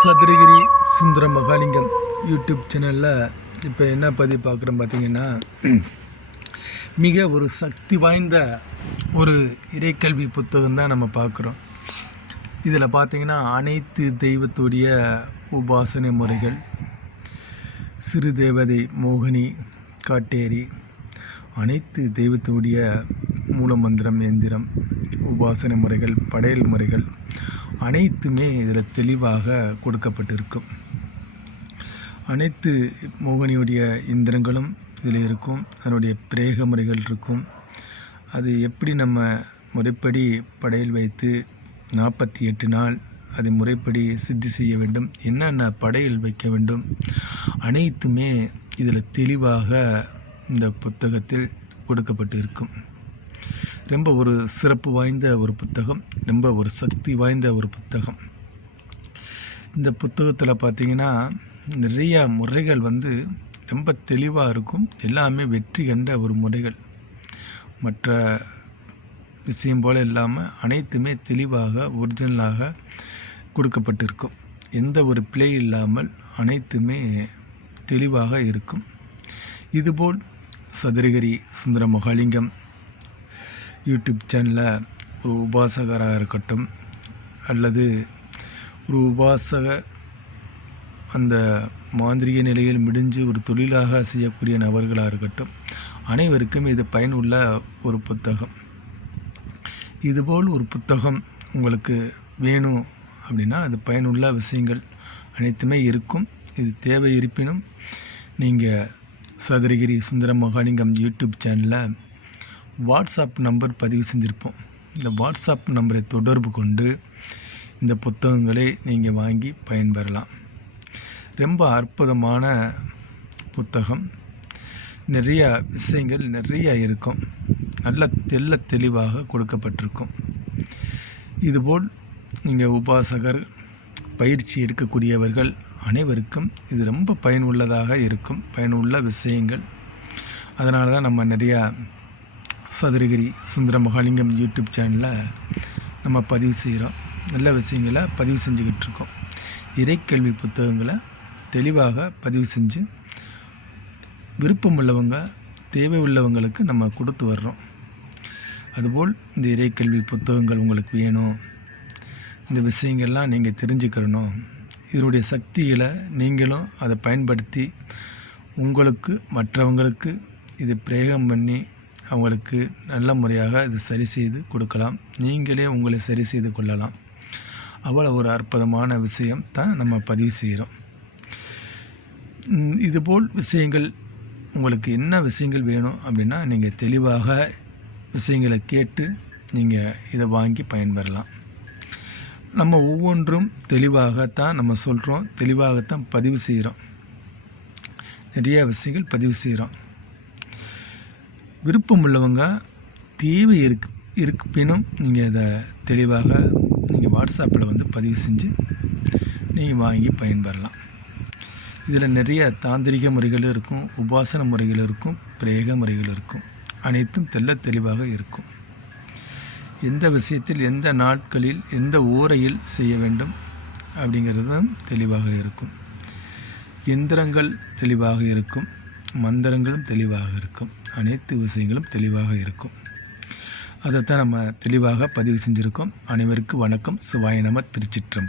சதுரகிரி சுந்தர Mahalingam YouTube சேனலில் இப்போ என்ன பதிவு பார்க்குறோம் பார்த்தீங்கன்னா, மிக ஒரு சக்தி வாய்ந்த ஒரு இறைக்கல்வி புத்தகம் தான் நம்ம பார்க்குறோம். இதில் பார்த்திங்கன்னா அனைத்து தெய்வத்துடைய உபாசனை முறைகள், சிறு தேவதை மோகினி, காட்டேரி, அனைத்து தெய்வத்துடைய மூலமந்திரம், எந்திரம், உபாசனை முறைகள், படையல் முறைகள் அனைத்துமே இதில் தெளிவாக கொடுக்கப்பட்டிருக்கும். அனைத்து மோகினியுடைய இந்திரங்களும் இதில் இருக்கும். அதனுடைய பிரேக முறைகள் இருக்கும். அது எப்படி நம்ம முறைப்படி படையல் வைத்து 48 நாள் அதை முறைப்படி சித்தி செய்ய வேண்டும், என்னென்ன படையல் வைக்க வேண்டும், அனைத்துமே இதில் தெளிவாக இந்த புத்தகத்தில் கொடுக்கப்பட்டு இருக்கும். ரொம்ப ஒரு சிறப்பு வாய்ந்த ஒரு புத்தகம், ரொம்ப ஒரு சக்தி வாய்ந்த ஒரு புத்தகம். இந்த புத்தகத்தில் பார்த்திங்கன்னா நிறையா முறைகள் ரொம்ப தெளிவாக இருக்கும். எல்லாமே வெற்றி கண்ட ஒரு முறைகள், மற்ற விஷயம் போல் இல்லாமல் அனைத்துமே தெளிவாக ஒரிஜினலாக கொடுக்கப்பட்டிருக்கும். எந்த ஒரு பிழை இல்லாமல் அனைத்துமே தெளிவாக இருக்கும். இதுபோல் சதுரகிரி சுந்தர மகாலிங்கம் யூடியூப் சேனலில் ஒரு உபாசகராக இருக்கட்டும், அல்லது ஒரு உபாசக அந்த மாந்திரிக நிலையில் முடிஞ்சு ஒரு தொழிலாக செய்யக்கூடிய நபர்களாக இருக்கட்டும், அனைவருக்கும் இது பயனுள்ள ஒரு புத்தகம். இதுபோல் ஒரு புத்தகம் உங்களுக்கு வேணும் அப்படின்னா அது பயனுள்ள விஷயங்கள் அனைத்துமே இருக்கும். இது தேவை இருப்பினும் நீங்கள் சதுரகிரி சுந்தர மகாலிங்கம் யூடியூப் சேனலில் வாட்ஸ்அப் நம்பர் பதிவு செஞ்சுருப்போம். இந்த வாட்ஸ்அப் நம்பரை தொடர்பு கொண்டு இந்த புத்தகங்களை நீங்கள் வாங்கி பயன்பெறலாம். ரொம்ப அற்புதமான புத்தகம். நிறையா விஷயங்கள் நிறையா இருக்கும். நல்ல தெளிவாக கொடுக்கப்பட்டிருக்கும். இதுபோல் நீங்கள் உபாசகர் பயிற்சி எடுக்கக்கூடியவர்கள் அனைவருக்கும் இது ரொம்ப பயனுள்ளதாக இருக்கும். பயனுள்ள விஷயங்கள். அதனால தான் நம்ம நிறையா சதுரகிரி சுந்தர மகாலிங்கம் யூடியூப் சேனலில் நம்ம பதிவு செய்கிறோம். நல்ல விஷயங்களை பதிவு செஞ்சுக்கிட்டு இருக்கோம். இறைக்கல்வி புத்தகங்களை தெளிவாக பதிவு செஞ்சு விருப்பம் உள்ளவங்க, தேவை உள்ளவங்களுக்கு நம்ம கொடுத்து வர்றோம். அதுபோல் இந்த இறைக்கல்வி புத்தகங்கள் உங்களுக்கு வேணும், இந்த விஷயங்கள்லாம் நீங்கள் தெரிஞ்சுக்கிறணும், இதனுடைய சக்திகளை நீங்களும் அதை பயன்படுத்தி உங்களுக்கு மற்றவங்களுக்கு இது பிரயோகம் பண்ணி அவங்களுக்கு நல்ல முறையாக இது சரி செய்து கொடுக்கலாம். நீங்களே உங்களை சரி செய்து கொள்ளலாம். அவ்வளோ ஒரு அற்புதமான விஷயம் தான் நம்ம பதிவு செய்கிறோம். இதுபோல் விஷயங்கள் உங்களுக்கு என்ன விஷயங்கள் வேணும் அப்படின்னா நீங்கள் தெளிவாக விஷயங்களை கேட்டு நீங்கள் இதை வாங்கி பயன்பெறலாம். நம்ம ஒவ்வொன்றும் தெளிவாகத்தான் நம்ம சொல்கிறோம், தெளிவாகத்தான் பதிவு செய்கிறோம். நிறைய விஷயங்கள் பதிவு செய்கிறோம். விருப்பம் உள்ளவங்க, தேவை இருப்பினும் நீங்கள் இதை தெளிவாக நீங்கள் வாட்ஸ்அப்பில் பதிவு செஞ்சு நீங்கள் வாங்கி பயன்பெறலாம். இதில் நிறைய தாந்திரிக முறைகள் இருக்கும், உபாசன முறைகள் இருக்கும், பிரேக முறைகள் இருக்கும். அனைத்தும் தெளிவாக இருக்கும். எந்த விஷயத்தில் எந்த நாட்களில் எந்த ஓரையில் செய்ய வேண்டும் அப்படிங்கிறதும் தெளிவாக இருக்கும். எந்திரங்கள் தெளிவாக இருக்கும், மந்திரங்களும் தெளிவாக இருக்கும். அனைத்து விஷயங்களும் தெளிவாக இருக்கும். அதைத்தான் நம்ம தெளிவாக பதிவு செஞ்சுருக்கோம். அனைவருக்கும் வணக்கம். சிவாய நம. திருச்சிற்றம்பலம்.